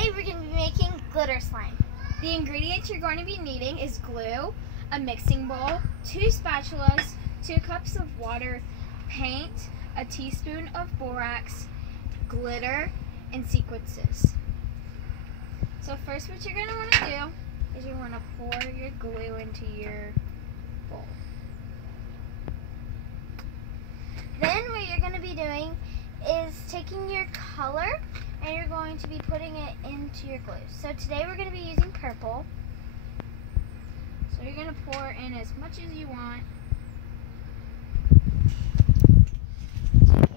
Today we're going to be making glitter slime. The ingredients you're going to be needing is glue, a mixing bowl, 2 spatulas, 2 cups of water, paint, a teaspoon of borax, glitter, and sequences. So first what you're going to want to do is you want to pour your glue into your bowl. Then what you're going to be doing is taking your color and you're going to be putting it into your glue. So today we're going to be using purple. So you're going to pour in as much as you want.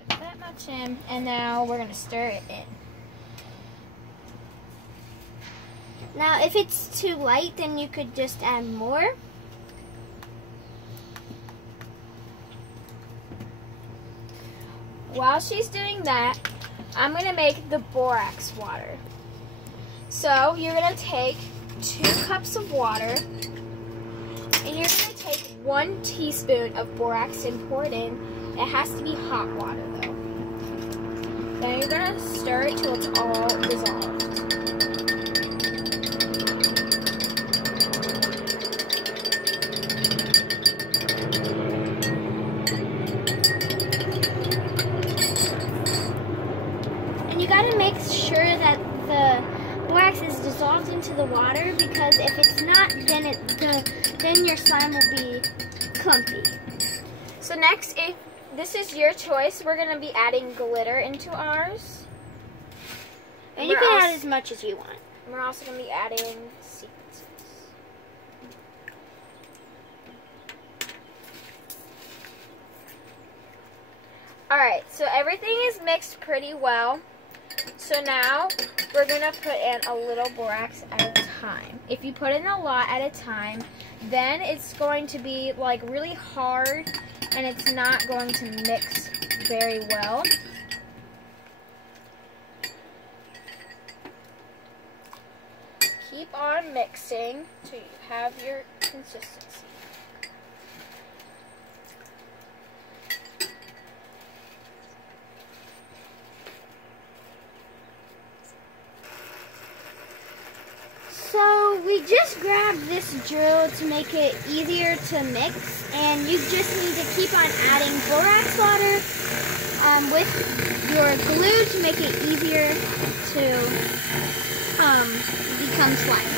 Put that much in, and now we're going to stir it in. Now if it's too light, then you could just add more. While she's doing that, I'm going to make the borax water. So you're going to take 2 cups of water, and you're going to take 1 teaspoon of borax and pour it in. It has to be hot water though. Then you're going to stir it till it's all dissolved. You gotta make sure that the borax is dissolved into the water, because if it's not, then your slime will be clumpy. So next, if this is your choice, we're gonna be adding glitter into ours. And you can add as much as you want. We're also gonna be adding sequences. Alright, so everything is mixed pretty well. So now we're going to put in a little borax at a time. If you put in a lot at a time, then it's going to be like really hard and it's not going to mix very well. Keep on mixing till you have your consistency. So we just grabbed this drill to make it easier to mix, and you just need to keep on adding borax water with your glue to make it easier to become slime.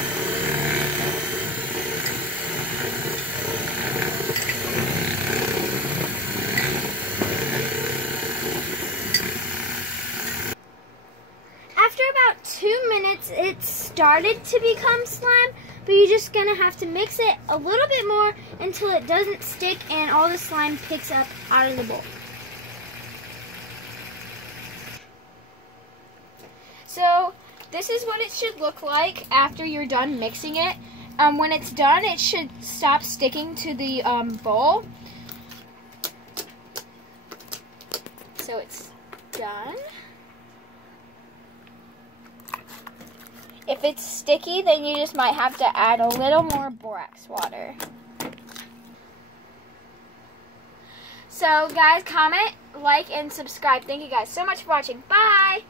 After about 2 minutes, it started to become slime, but you're just going to have to mix it a little bit more until it doesn't stick and all the slime picks up out of the bowl. So this is what it should look like after you're done mixing it. When it's done, it should stop sticking to the bowl. So it's done. If it's sticky, then you just might have to add a little more borax water. So guys, comment, like, and subscribe. Thank you guys so much for watching. Bye!